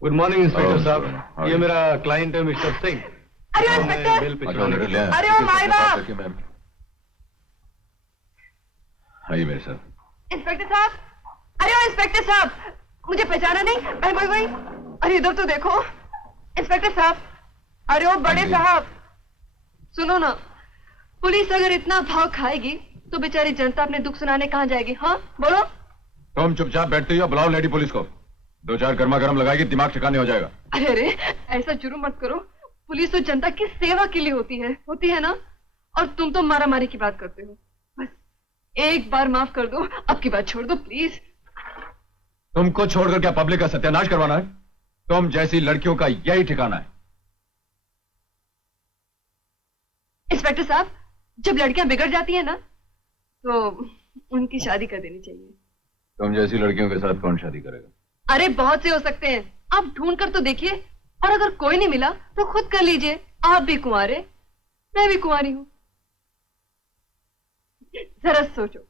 Good morning inspector साहब, ये मेरा क्लाइंट है मिस्टर सिंह। अरे इंस्पेक्टर, अरे ओ माय बाप। आइए मेरे साथ। इंस्पेक्टर साहब, अरे ओ इंस्पेक्टर साहब, मुझे पहचाना नहीं? भाई भाई भाई, अरे इधर तो देखो। इंस्पेक्टर साहब, अरे ओ बड़े साहब, सुनो ना, पुलिस अगर इतना भाव खाएगी तो बेचारी जनता अपने दुख सुनाने कहाँ जाएगी? हाँ बोलो। तुम चुपचाप बैठते हो, बुलाओ लेडी पुलिस को। 2-4 गर्मा गर्म लगाएगी, दिमाग ठिकाने हो जाएगा। अरे अरे, ऐसा जुर्म मत करो। पुलिस तो जनता की सेवा के लिए होती है ना? और तुम तो मारा मारी की बात करते हो। बस एक बार माफ कर दो, अब की बात छोड़ दो प्लीज। तुमको छोड़कर क्या पब्लिक का सत्यानाश करवाना है? तुम जैसी लड़कियों का यही ठिकाना है। इंस्पेक्टर साहब, जब लड़कियां बिगड़ जाती है ना तो उनकी शादी कर देनी चाहिए। तुम जैसी लड़कियों के साथ कौन शादी करेगा? अरे बहुत से हो सकते हैं, आप ढूंढ कर तो देखिए, और अगर कोई नहीं मिला तो खुद कर लीजिए। आप भी कुंवारे, मैं भी कुंवारी हूं। जरा सोचो,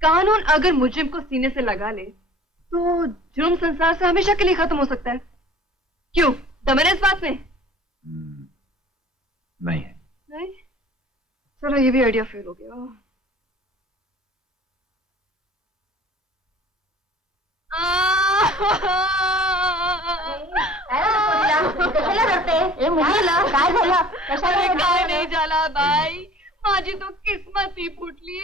कानून अगर मुजरिम को सीने से लगा ले तो जुर्म संसार से हमेशा के लिए खत्म हो सकता है। क्यों, दम है इस बात में? नहीं है। नहीं? चलो ये भी आइडिया फेल हो गया। काय नाही झाला बाई, माझी तो किस्मत ही फुटली।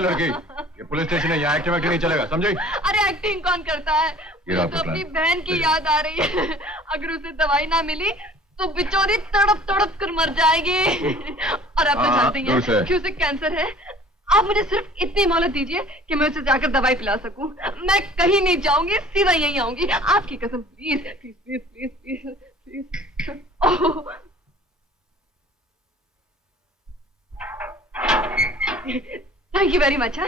लड़की, ये पुलिस स्टेशन है, यहाँ एक्टिंग नहीं चलेगा, समझे? अरे एक्टिंग कौन करता है? मुझे तो अपनी बहन की याद आ रही है। अगर उसे दवाई ना मिली तो बेचारी तड़प तड़प कर मर जाएगी। और आप तो जानते हैं कि उसे कैंसर है। आप मुझे सिर्फ इतनी मोहलत दीजिए कि मैं उसे जाकर दवाई पिला सकूं। मैं कहीं नहीं जाऊंगी, सीधा यहीं आऊंगी, आपकी कसम। Please please please please please please. Thank you very much.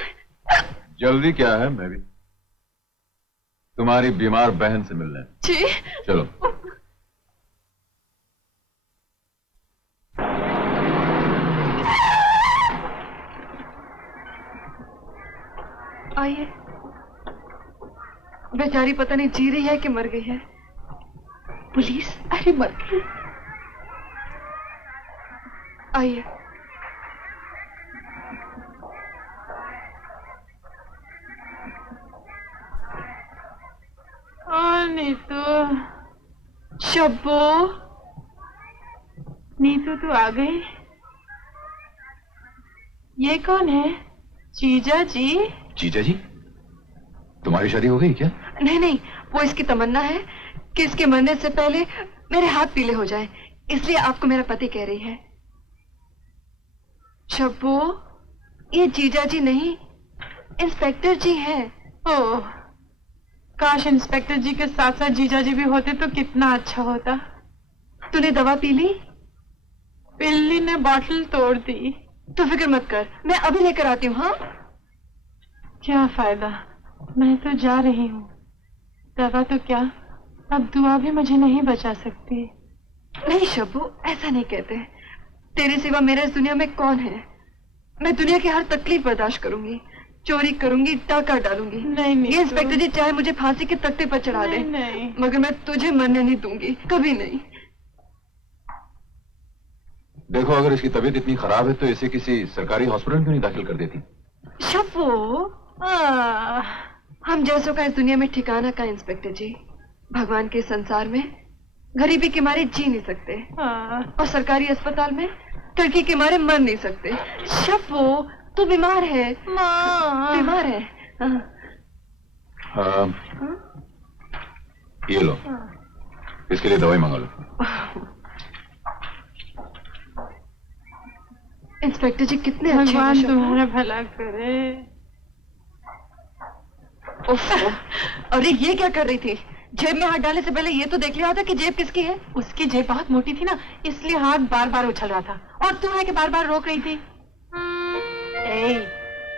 जल्दी क्या है? मैं भी तुम्हारी बीमार बहन से मिलने। जी चलो। आइए। बेचारी पता नहीं जी रही है कि मर गई है। पुलिस? अरे मर गई। आइए। नीतू, शब्बो, नीतू तू आ गई? ये कौन है? जीजा जी। जीजा जी? तुम्हारी शादी हो गई क्या? नहीं नहीं, वो इसकी तमन्ना है कि इसके मरने से पहले मेरे हाथ पीले हो जाएं, इसलिए आपको मेरा पति कह रही है। शब्बो, ये जीजा जी नहीं, इंस्पेक्टर जी हैं। ओह, काश इंस्पेक्टर जी के साथ साथ जीजा जी भी होते तो कितना अच्छा होता। तूने दवा पी ली? पिल्ली ने बॉटल तोड़ दी। तो फिक्र मत कर, मैं अभी लेकर आती हूँ। हाँ, क्या फायदा, मैं तो जा रही हूँ। दवा तो क्या, अब दुआ भी मुझे नहीं बचा सकती। नहीं शब्बू, ऐसा नहीं कहते। तेरे सिवा मेरा इस दुनिया में कौन है? मैं दुनिया की हर तकलीफ बर्दाश्त करूंगी, चोरी करूंगी, डाका डालूंगी। नहीं, ये इंस्पेक्टर जी चाहे मुझे फांसी के तख्ते पर चढ़ा दे, मगर मैं तुझे मरने नहीं दूंगी, कभी नहीं। देखो, अगर इसकी तबीयत इतनी खराब है तो इसे किसी सरकारी हॉस्पिटल क्यों नहीं दाखिल कर देती? शब्बू, हम जैसों का इस दुनिया में ठिकाना का इंस्पेक्टर जी। भगवान के संसार में गरीबी के मारे जी नहीं सकते, और सरकारी अस्पताल में टर्की के मारे मर नहीं सकते। शब्बू, तू बीमार है। माँ बीमार है। ये लो, इसके लिए दवाई मंगा लो। इंस्पेक्टर जी कितने अच्छे हैं। भगवान तुम्हारा भला करे। अरे ये क्या कर रही थी? जेब में हाथ डालने से पहले ये तो देख लिया था कि जेब किसकी है। उसकी जेब बहुत मोटी थी ना, इसलिए हाथ बार बार उछल रहा था, और तू है कि बार बार रोक रही थी।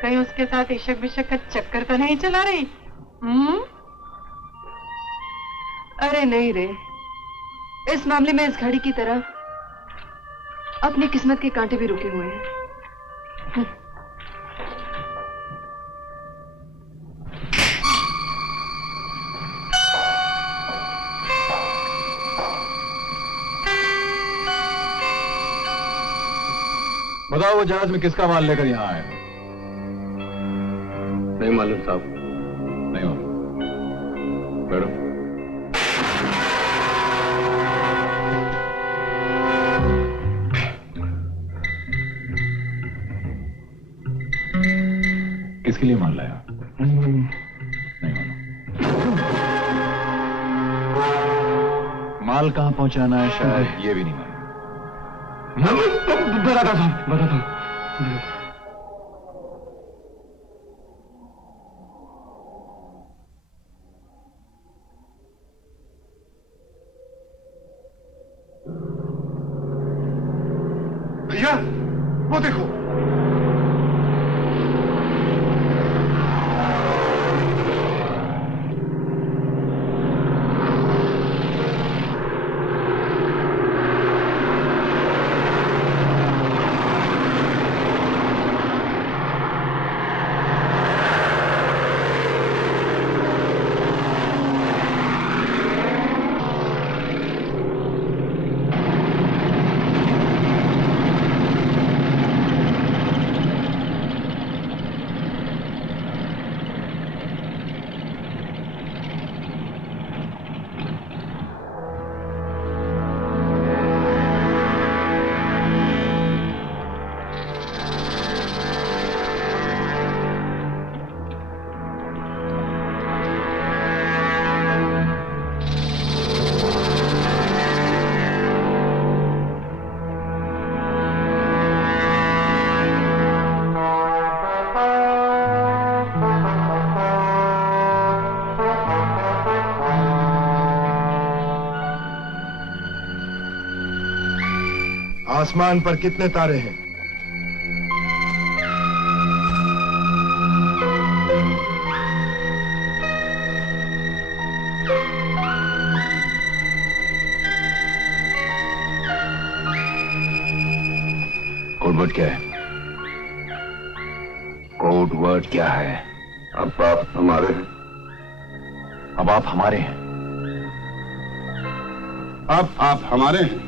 कहीं उसके साथ इशक बिशक का चक्कर तो नहीं चला रही? अरे नहीं रे, इस मामले में इस घड़ी की तरह अपनी किस्मत के कांटे भी रुके हुए हैं। बताओ वो जहाज में किसका माल लेकर यहाँ आए? नहीं मालूम साहब। नहीं मालूम। बैठो। किसके लिए माल लाया? नहीं मालूम। माल कहाँ पहुंचाना है शायद ये भी नहीं मालूम। बताता हूँ, बताता हूँ। भैया वो देखो। आसमान पर कितने तारे हैं? कोड वर्ड क्या है? कोड वर्ड क्या है? अब आप हमारे हैं। अब आप हमारे हैं। अब आप हमारे हैं।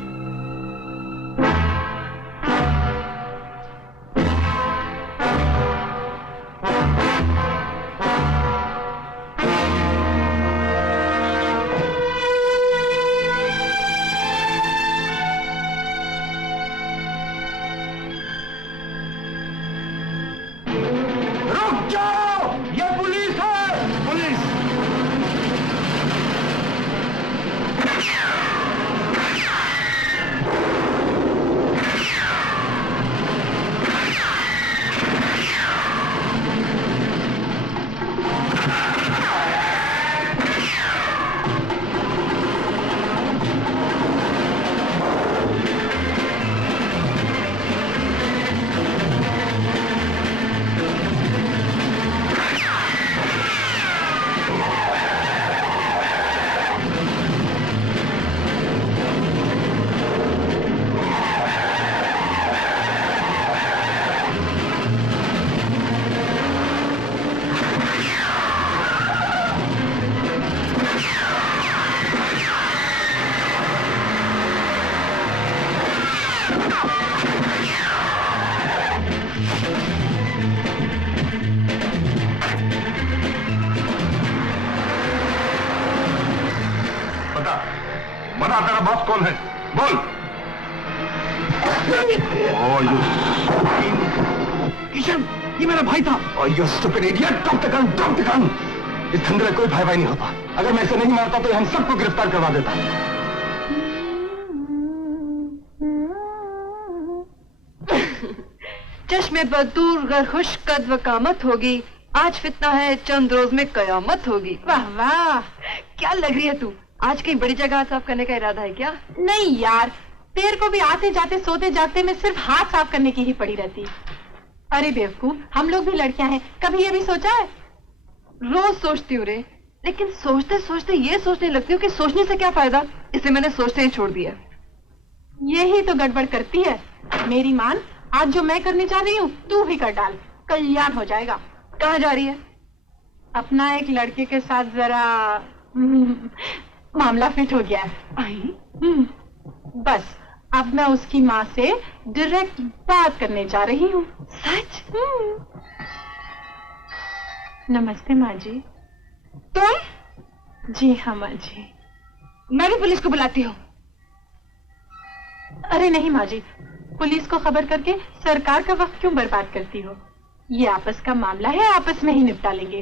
बता तेरा बॉस कौन है? बोल। किशन, ये मेरा भाई था। और you stupid idiot, drop the gun, drop the gun. इस धंधे में कोई भाई भाई नहीं होता। अगर मैं इसे नहीं मारता तो हम सबको गिरफ्तार करवा देता। चश्मे पर दूर गर खुश कद वकामत होगी, आज फितना है चंद रोज में कयामत होगी। वाह वाह, क्या लग रही है तू? आज कहीं बड़ी जगह साफ करने का इरादा है क्या? नहीं यार, तेरे को भी आते जाते सोते जागते में सिर्फ हाथ साफ करने की ही पड़ी रहती। अरे बेवकूफ, हम लोग भी लड़कियां हैं, कभी ये भी सोचा है? रोज सोचती हूँ रे, लेकिन सोचते सोचते ये सोचने लगती हूँ कि सोचने से क्या फायदा, इसे मैंने सोचते ही छोड़ दिया। यही तो गड़बड़ करती है। मेरी मान, आज जो मैं करने जा रही हूँ तू भी कर डाल, कल्याण हो जाएगा। कहाँ जा रही है? अपना एक लड़के के साथ जरा मामला फिट हो गया है। बस अब मैं उसकी माँ से डायरेक्ट बात करने जा रही हूँ। सच? नमस्ते माँ जी। तुम? जी हाँ माँ जी। मैं भी पुलिस को बुलाती हूँ। अरे नहीं माँ जी, पुलिस को खबर करके सरकार का वक्त क्यों बर्बाद करती हो? ये आपस का मामला है, आपस में ही निपटा लेंगे।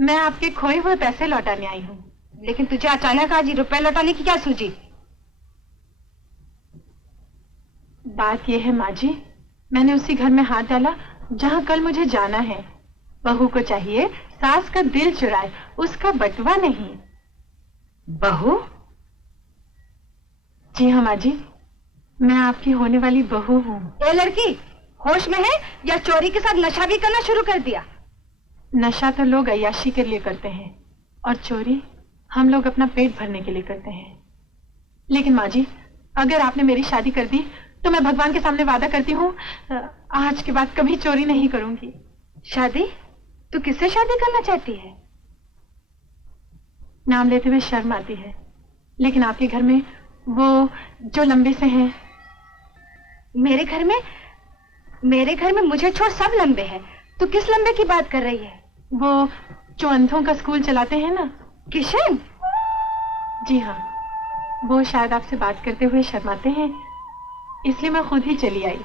मैं आपके खोए हुए पैसे लौटाने आई हूँ। लेकिन तुझे अचानक आज रुपए लौटाने की क्या सूझी? बात यह है माँ जी, मैंने उसी घर में हाथ डाला जहाँ कल मुझे जाना है। बहू को चाहिए सास का दिल चुराए, उसका बटवा नहीं। बहू? जी हाँ माँ जी, मैं आपकी होने वाली बहू हूँ। ये लड़की होश में है या चोरी के साथ नशा भी करना शुरू कर दिया? नशा तो लोग अय्याशी के लिए करते हैं और चोरी हम लोग अपना पेट भरने के लिए करते हैं। लेकिन माँ जी, अगर आपने मेरी शादी कर दी तो मैं भगवान के सामने वादा करती हूँ आज के बाद कभी चोरी नहीं करूंगी। शादी? तू किससे शादी करना चाहती है? नाम लेते हुए शर्म आती है, लेकिन आपके घर में वो जो लंबे से हैं। मेरे घर में मुझे छोड़ सब लंबे हैं। तू किस लंबे की बात कर रही है? वो जो अंधों का स्कूल चलाते हैं ना। किशन? जी हाँ, वो शायद आपसे बात करते हुए शर्माते हैं, इसलिए मैं खुद ही चली आई।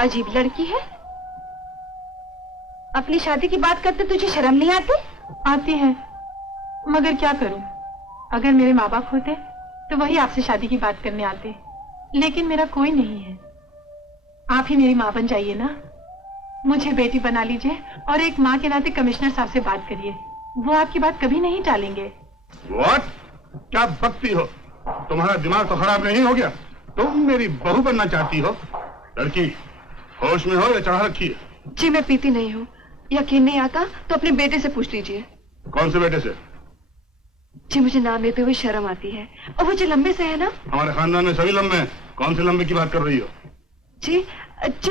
अजीब लड़की है। अपनी शादी की बात करते तुझे शर्म नहीं आती? आती है, मगर क्या करूं? अगर मेरे माँ बाप होते तो वही आपसे शादी की बात करने आते, लेकिन मेरा कोई नहीं है। आप ही मेरी माँ बन जाइए ना, मुझे बेटी बना लीजिए और एक माँ के नाते कमिश्नर साहब से बात करिए, वो आपकी बात कभी नहीं टालेंगे। What? क्या बकती हो? तुम्हारा दिमाग तो खराब नहीं हो गया? तुम मेरी बहू बनना चाहती हो? लड़की होश में हो या चढ़ा रखी है? जी मैं पीती नहीं हूँ। यकीन नहीं आता तो अपने बेटे से पूछ लीजिए। कौन से बेटे से? जी मुझे नाम लेते हुए शर्म आती है। और वो जो लंबे से है ना। हमारे खानदान में सभी लंबे हैं। कौन से लंबे की बात कर रही हो? जी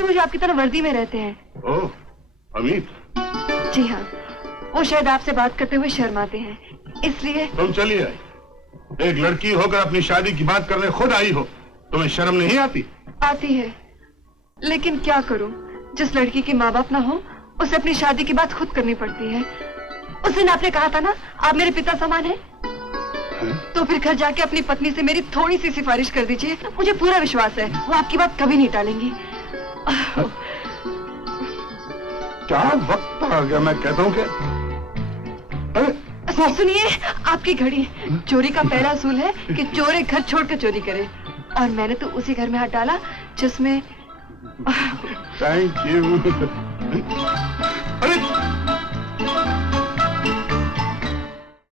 मुझे आपकी तरह वर्दी में रहते हैं। ओह, अमित। जी हाँ, वो शायद आपसे बात करते हुए शर्माते हैं, इसलिए। तुम चली आई। एक लड़की होकर अपनी शादी की बात करने खुद आई हो, तुम्हें शर्म नहीं आती? आती है, लेकिन क्या करूं? जिस लड़की के माँ बाप ना हो उसे अपनी शादी की बात खुद करनी पड़ती है। उस दिन आपने कहा था ना, आप मेरे पिता समान हैं। तो फिर घर जाके अपनी पत्नी से मेरी थोड़ी सी सिफारिश कर दीजिए। मुझे पूरा विश्वास है वो आपकी बात कभी नहीं टालेंगी। क्या वक्त आ गया, मैं कहता हूँ कि सुनिए, आपकी घड़ी। चोरी का पहला असूल है कि चोर एक घर छोड़कर चोरी करे, और मैंने तो उसी घर में हाथ डाला जिसमें। Thank you.